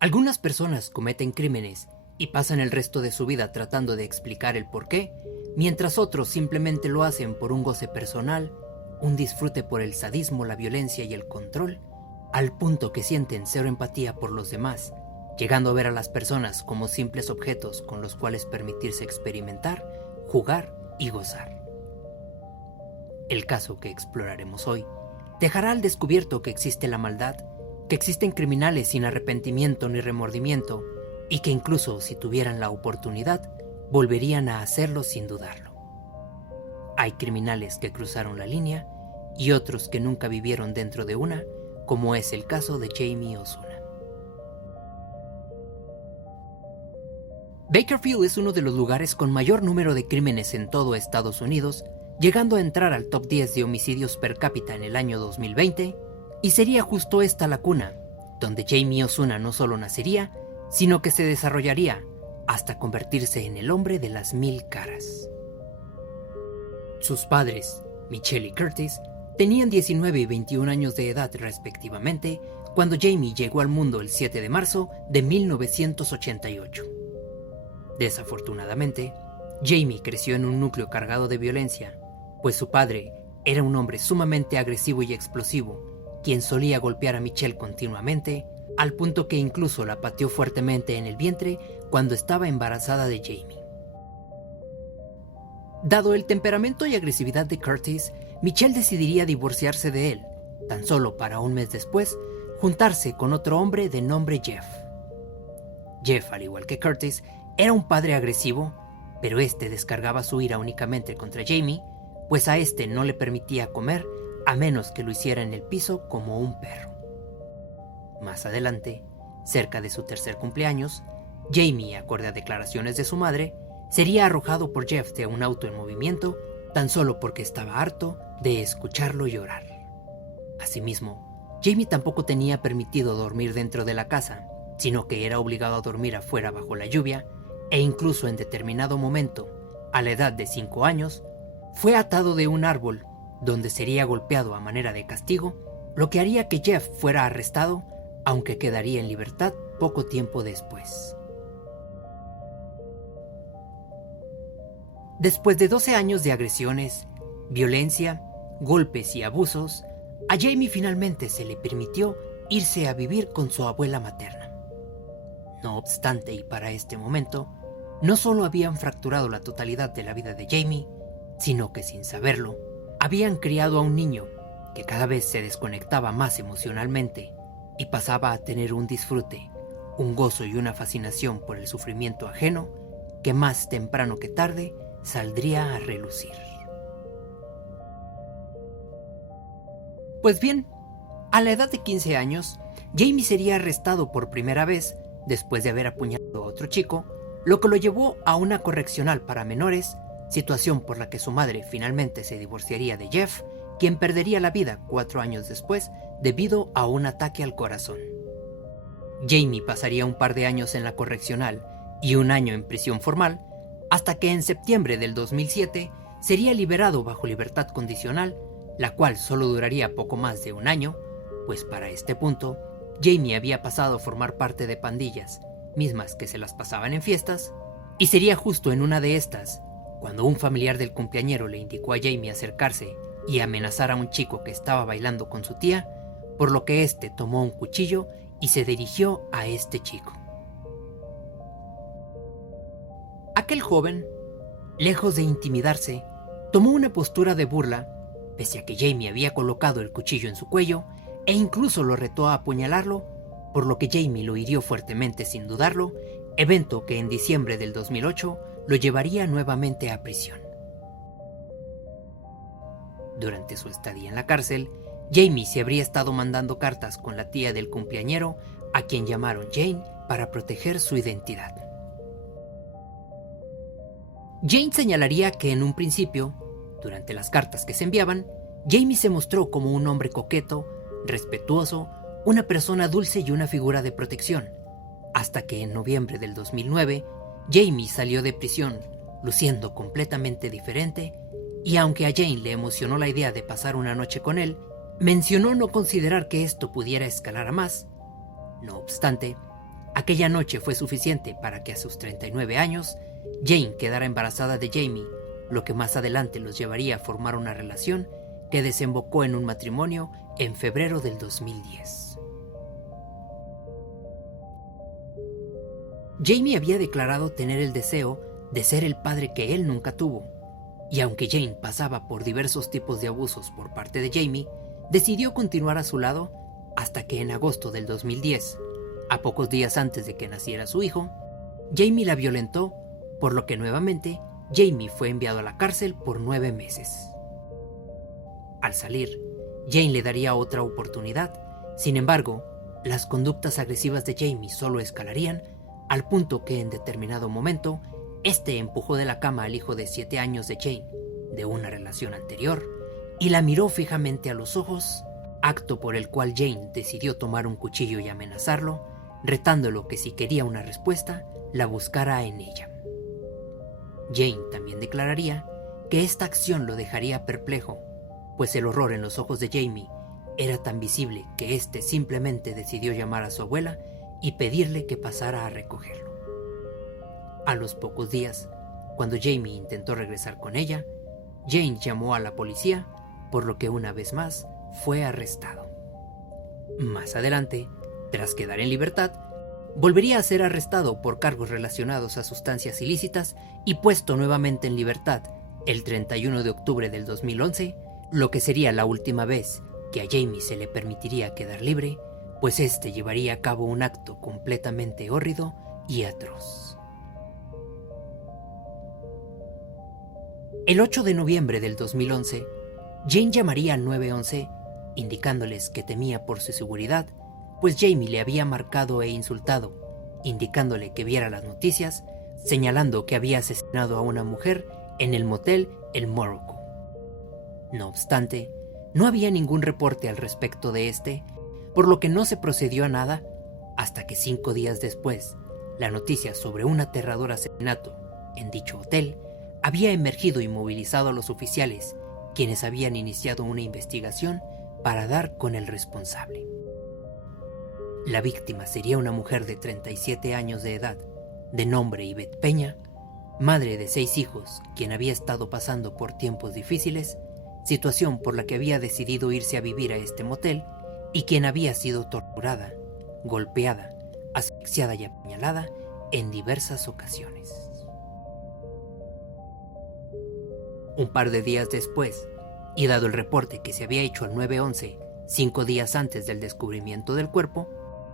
Algunas personas cometen crímenes y pasan el resto de su vida tratando de explicar el porqué, mientras otros simplemente lo hacen por un goce personal, un disfrute por el sadismo, la violencia y el control, al punto que sienten cero empatía por los demás, llegando a ver a las personas como simples objetos con los cuales permitirse experimentar, jugar y gozar. El caso que exploraremos hoy dejará al descubierto que existe la maldad, que existen criminales sin arrepentimiento ni remordimiento, y que incluso si tuvieran la oportunidad, volverían a hacerlo sin dudarlo. Hay criminales que cruzaron la línea y otros que nunca vivieron dentro de una, como es el caso de Jamie Osuna. Bakersfield es uno de los lugares con mayor número de crímenes en todo Estados Unidos, llegando a entrar al top 10 de homicidios per cápita en el año 2020, y sería justo esta la cuna, donde Jamie Osuna no solo nacería, sino que se desarrollaría hasta convertirse en el hombre de las 1000 caras. Sus padres, Michelle y Curtis, tenían 19 y 21 años de edad respectivamente cuando Jamie llegó al mundo el 7 de marzo de 1988. Desafortunadamente, Jamie creció en un núcleo cargado de violencia, pues su padre era un hombre sumamente agresivo y explosivo, quien solía golpear a Michelle continuamente, al punto que incluso la pateó fuertemente en el vientre cuando estaba embarazada de Jamie. Dado el temperamento y agresividad de Curtis, Michelle decidiría divorciarse de él, tan solo para un mes después juntarse con otro hombre de nombre Jeff. Jeff, al igual que Curtis, era un padre agresivo, pero este descargaba su ira únicamente contra Jamie, pues a este no le permitía comer a menos que lo hiciera en el piso como un perro. Más adelante, cerca de su tercer cumpleaños, Jamie, acorde a declaraciones de su madre, sería arrojado por Jeff de un auto en movimiento tan solo porque estaba harto de escucharlo llorar. Asimismo, Jamie tampoco tenía permitido dormir dentro de la casa, sino que era obligado a dormir afuera bajo la lluvia, e incluso en determinado momento, a la edad de 5 años, fue atado de un árbol donde sería golpeado a manera de castigo, lo que haría que Jeff fuera arrestado, aunque quedaría en libertad poco tiempo después. Después de 12 años de agresiones, violencia, golpes y abusos, a Jamie finalmente se le permitió irse a vivir con su abuela materna. No obstante, y para este momento, no solo habían fracturado la totalidad de la vida de Jamie, sino que sin saberlo, habían criado a un niño que cada vez se desconectaba más emocionalmente y pasaba a tener un disfrute, un gozo y una fascinación por el sufrimiento ajeno que más temprano que tarde saldría a relucir. Pues bien, a la edad de 15 años, Jamie sería arrestado por primera vez después de haber apuñalado a otro chico, lo que lo llevó a una correccional para menores, situación por la que su madre finalmente se divorciaría de Jeff, quien perdería la vida 4 años después debido a un ataque al corazón. Jamie pasaría un par de años en la correccional y 1 año en prisión formal, hasta que en septiembre del 2007 sería liberado bajo libertad condicional, la cual solo duraría poco más de 1 año, pues para este punto, Jamie había pasado a formar parte de pandillas, mismas que se las pasaban en fiestas, y sería justo en una de estas, cuando un familiar del cumpleañero le indicó a Jamie acercarse y amenazar a un chico que estaba bailando con su tía, por lo que éste tomó un cuchillo y se dirigió a este chico. Aquel joven, lejos de intimidarse, tomó una postura de burla, pese a que Jamie había colocado el cuchillo en su cuello e incluso lo retó a apuñalarlo, por lo que Jamie lo hirió fuertemente sin dudarlo, evento que en diciembre del 2008 lo llevaría nuevamente a prisión. Durante su estadía en la cárcel, Jamie se habría estado mandando cartas con la tía del cumpleañero, a quien llamaron Jane, para proteger su identidad. Jane señalaría que en un principio, durante las cartas que se enviaban, Jamie se mostró como un hombre coqueto, respetuoso, una persona dulce y una figura de protección, hasta que en noviembre del 2009, Jamie salió de prisión, luciendo completamente diferente, y aunque a Jane le emocionó la idea de pasar una noche con él, mencionó no considerar que esto pudiera escalar a más. No obstante, Aquella noche fue suficiente para que a sus 39 años, Jane quedara embarazada de Jamie, lo que más adelante los llevaría a formar una relación que desembocó en un matrimonio en febrero del 2010. Jamie había declarado tener el deseo de ser el padre que él nunca tuvo, y aunque Jane pasaba por diversos tipos de abusos por parte de Jamie, decidió continuar a su lado hasta que en agosto del 2010, a pocos días antes de que naciera su hijo, Jamie la violentó, por lo que nuevamente Jamie fue enviado a la cárcel por 9 meses. Al salir, Jane le daría otra oportunidad. Sin embargo, las conductas agresivas de Jamie solo escalarían al punto que en determinado momento, este empujó de la cama al hijo de 7 años de Jane, de una relación anterior, y la miró fijamente a los ojos, acto por el cual Jane decidió tomar un cuchillo y amenazarlo, retándolo que si quería una respuesta, la buscara en ella. Jane también declararía que esta acción lo dejaría perplejo, pues el horror en los ojos de Jamie era tan visible que éste simplemente decidió llamar a su abuela y pedirle que pasara a recogerlo. A los pocos días, cuando Jamie intentó regresar con ella, Jane llamó a la policía, por lo que una vez más fue arrestado. Más adelante, tras quedar en libertad, volvería a ser arrestado por cargos relacionados a sustancias ilícitas y puesto nuevamente en libertad el 31 de octubre del 2011, lo que sería la última vez que a Jamie se le permitiría quedar libre, pues este llevaría a cabo un acto completamente hórrido y atroz. El 8 de noviembre del 2011, Jane llamaría al 911 indicándoles que temía por su seguridad, pues Jamie le había marcado e insultado, indicándole que viera las noticias, señalando que había asesinado a una mujer en el motel El Morocco. No obstante, no había ningún reporte al respecto de este, por lo que no se procedió a nada hasta que 5 días después, la noticia sobre un aterrador asesinato en dicho hotel había emergido y movilizado a los oficiales, quienes habían iniciado una investigación para dar con el responsable. La víctima sería una mujer de 37 años de edad, de nombre Ivette Peña, madre de 6 hijos, quien había estado pasando por tiempos difíciles, situación por la que había decidido irse a vivir a este motel, y quien había sido torturada, golpeada, asfixiada y apuñalada en diversas ocasiones. Un par de días después, y dado el reporte que se había hecho al 911 5 días antes del descubrimiento del cuerpo,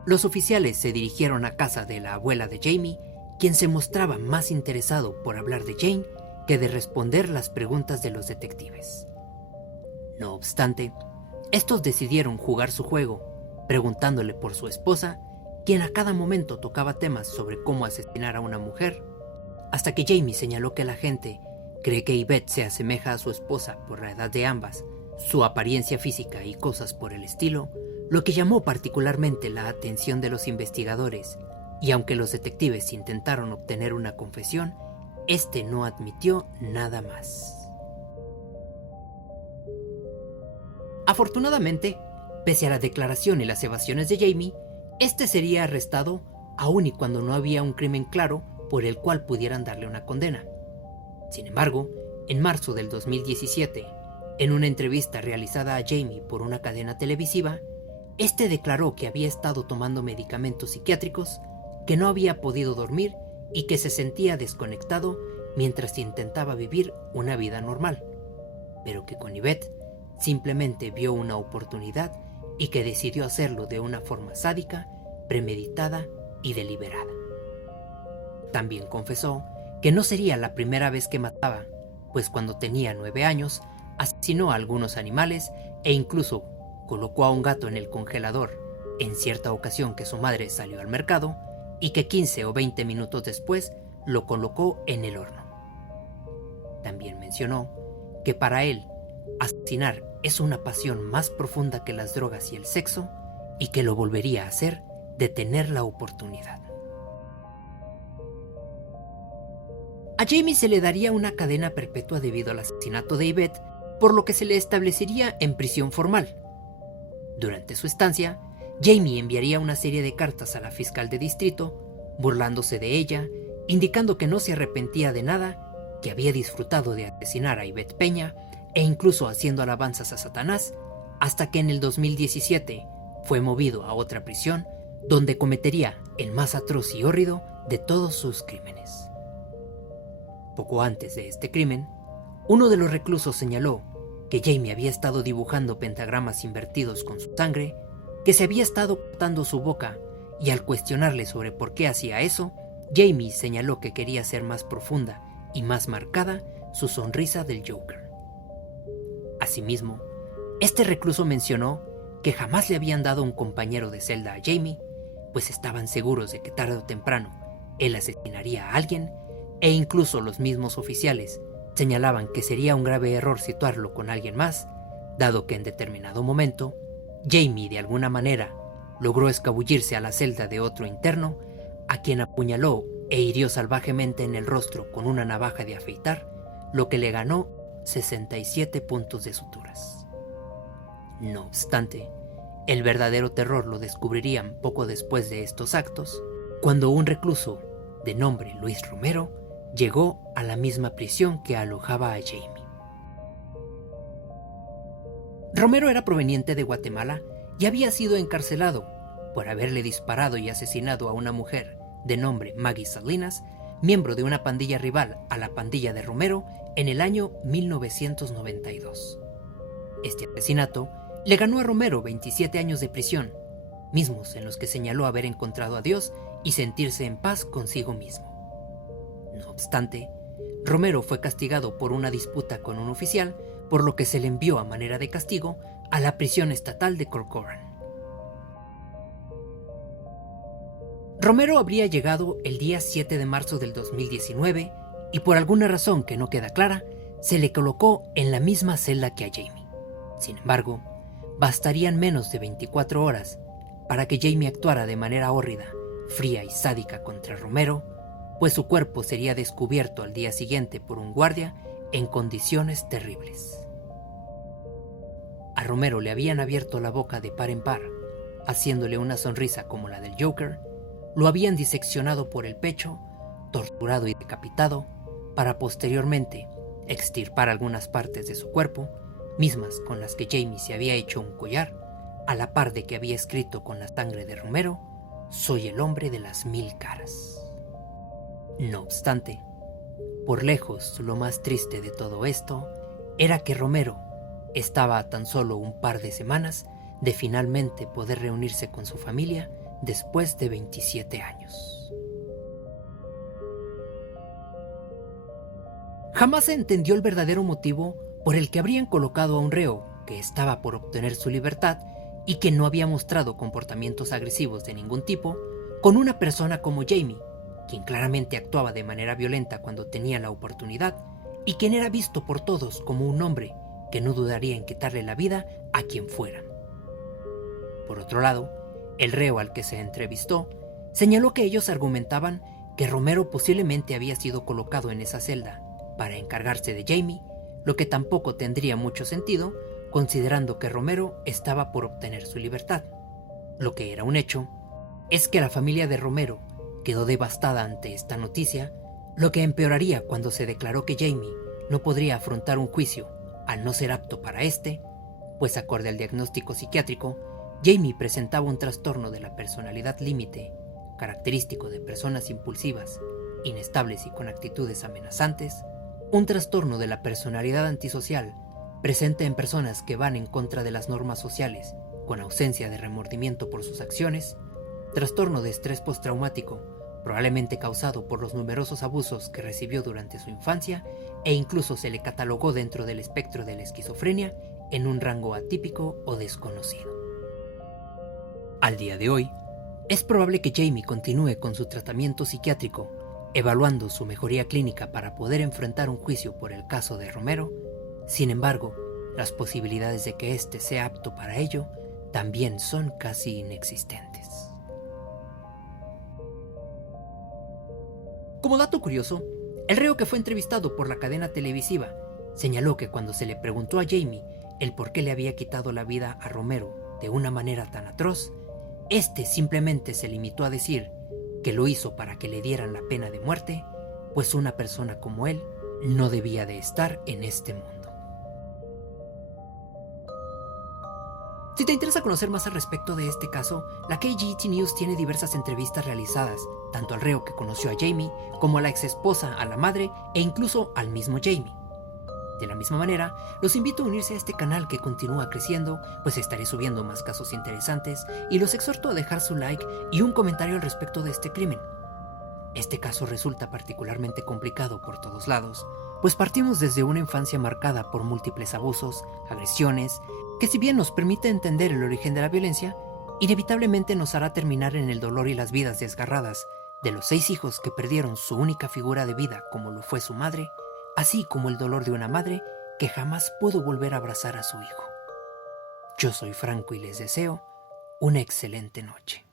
los oficiales se dirigieron a casa de la abuela de Jamie, quien se mostraba más interesado por hablar de Jane que de responder las preguntas de los detectives. No obstante, estos decidieron jugar su juego, preguntándole por su esposa, quien a cada momento tocaba temas sobre cómo asesinar a una mujer, hasta que Jamie señaló que la gente cree que Ivette se asemeja a su esposa por la edad de ambas, su apariencia física y cosas por el estilo, lo que llamó particularmente la atención de los investigadores, y aunque los detectives intentaron obtener una confesión, este no admitió nada más. Afortunadamente, pese a la declaración y las evasiones de Jamie, este sería arrestado aun y cuando no había un crimen claro por el cual pudieran darle una condena. Sin embargo, en marzo del 2017, en una entrevista realizada a Jamie por una cadena televisiva, este declaró que había estado tomando medicamentos psiquiátricos, que no había podido dormir y que se sentía desconectado mientras intentaba vivir una vida normal, pero que con Ivette simplemente vio una oportunidad y que decidió hacerlo de una forma sádica, premeditada y deliberada. También confesó que no sería la primera vez que mataba, pues cuando tenía 9 años asesinó a algunos animales e incluso colocó a un gato en el congelador en cierta ocasión que su madre salió al mercado y que 15 o 20 minutos después lo colocó en el horno. También mencionó que para él asesinar es una pasión más profunda que las drogas y el sexo y que lo volvería a hacer de tener la oportunidad. A Jamie se le daría una cadena perpetua debido al asesinato de Ivette, por lo que se le establecería en prisión formal. Durante su estancia, Jamie enviaría una serie de cartas a la fiscal de distrito, burlándose de ella, indicando que no se arrepentía de nada, que había disfrutado de asesinar a Ivette Peña e incluso haciendo alabanzas a Satanás, hasta que en el 2017 fue movido a otra prisión donde cometería el más atroz y hórrido de todos sus crímenes. Poco antes de este crimen, uno de los reclusos señaló que Jamie había estado dibujando pentagramas invertidos con su sangre, que se había estado cortando su boca, y al cuestionarle sobre por qué hacía eso, Jamie señaló que quería hacer más profunda y más marcada su sonrisa del Joker. Asimismo, este recluso mencionó que jamás le habían dado un compañero de celda a Jamie, pues estaban seguros de que tarde o temprano él asesinaría a alguien, e incluso los mismos oficiales señalaban que sería un grave error situarlo con alguien más, dado que en determinado momento Jamie de alguna manera logró escabullirse a la celda de otro interno, a quien apuñaló e hirió salvajemente en el rostro con una navaja de afeitar, lo que le ganó 67 puntos de suturas. No obstante, el verdadero terror lo descubrirían poco después de estos actos, cuando un recluso de nombre Luis Romero llegó a la misma prisión que alojaba a Jamie. Romero era proveniente de Guatemala y había sido encarcelado por haberle disparado y asesinado a una mujer de nombre Maggie Salinas, miembro de una pandilla rival a la pandilla de Romero, en el año 1992. Este asesinato le ganó a Romero 27 años de prisión, mismos en los que señaló haber encontrado a Dios y sentirse en paz consigo mismo. No obstante, Romero fue castigado por una disputa con un oficial, por lo que se le envió a manera de castigo a la prisión estatal de Corcoran. Romero habría llegado el día 7 de marzo del 2019 y por alguna razón que no queda clara, se le colocó en la misma celda que a Jamie. Sin embargo, bastarían menos de 24 horas para que Jamie actuara de manera hórrida, fría y sádica contra Romero, pues su cuerpo sería descubierto al día siguiente por un guardia en condiciones terribles. A Romero le habían abierto la boca de par en par, haciéndole una sonrisa como la del Joker, lo habían diseccionado por el pecho, torturado y decapitado, para posteriormente extirpar algunas partes de su cuerpo, mismas con las que Jamie se había hecho un collar, a la par de que había escrito con la sangre de Romero: "Soy el hombre de las 1000 caras". No obstante, por lejos lo más triste de todo esto era que Romero estaba a tan solo un par de semanas de finalmente poder reunirse con su familia después de 27 años. Jamás se entendió el verdadero motivo por el que habrían colocado a un reo que estaba por obtener su libertad y que no había mostrado comportamientos agresivos de ningún tipo, con una persona como Jamie, quien claramente actuaba de manera violenta cuando tenía la oportunidad y quien era visto por todos como un hombre que no dudaría en quitarle la vida a quien fuera. Por otro lado, el reo al que se entrevistó señaló que ellos argumentaban que Romero posiblemente había sido colocado en esa celda para encargarse de Jamie, lo que tampoco tendría mucho sentido considerando que Romero estaba por obtener su libertad. Lo que era un hecho es que la familia de Romero quedó devastada ante esta noticia, lo que empeoraría cuando se declaró que Jamie no podría afrontar un juicio al no ser apto para este, pues acorde al diagnóstico psiquiátrico, Jamie presentaba un trastorno de la personalidad límite, característico de personas impulsivas, inestables y con actitudes amenazantes, un trastorno de la personalidad antisocial, presente en personas que van en contra de las normas sociales, con ausencia de remordimiento por sus acciones, trastorno de estrés postraumático, probablemente causado por los numerosos abusos que recibió durante su infancia, e incluso se le catalogó dentro del espectro de la esquizofrenia en un rango atípico o desconocido. Al día de hoy, es probable que Jamie continúe con su tratamiento psiquiátrico, evaluando su mejoría clínica para poder enfrentar un juicio por el caso de Romero. Sin embargo, las posibilidades de que éste sea apto para ello también son casi inexistentes. Como dato curioso, el reo que fue entrevistado por la cadena televisiva señaló que cuando se le preguntó a Jamie el por qué le había quitado la vida a Romero de una manera tan atroz, Este simplemente se limitó a decir que lo hizo para que le dieran la pena de muerte, pues una persona como él no debía de estar en este mundo. Si te interesa conocer más al respecto de este caso, la KGT News tiene diversas entrevistas realizadas, tanto al reo que conoció a Jamie, como a la ex esposa, a la madre e incluso al mismo Jamie. De la misma manera, los invito a unirse a este canal que continúa creciendo, pues estaré subiendo más casos interesantes y los exhorto a dejar su like y un comentario al respecto de este crimen. Este caso resulta particularmente complicado por todos lados, pues partimos desde una infancia marcada por múltiples abusos, agresiones, que si bien nos permite entender el origen de la violencia, inevitablemente nos hará terminar en el dolor y las vidas desgarradas de los 6 hijos que perdieron su única figura de vida como lo fue su madre, así como el dolor de una madre que jamás pudo volver a abrazar a su hijo. Yo soy Franco y les deseo una excelente noche.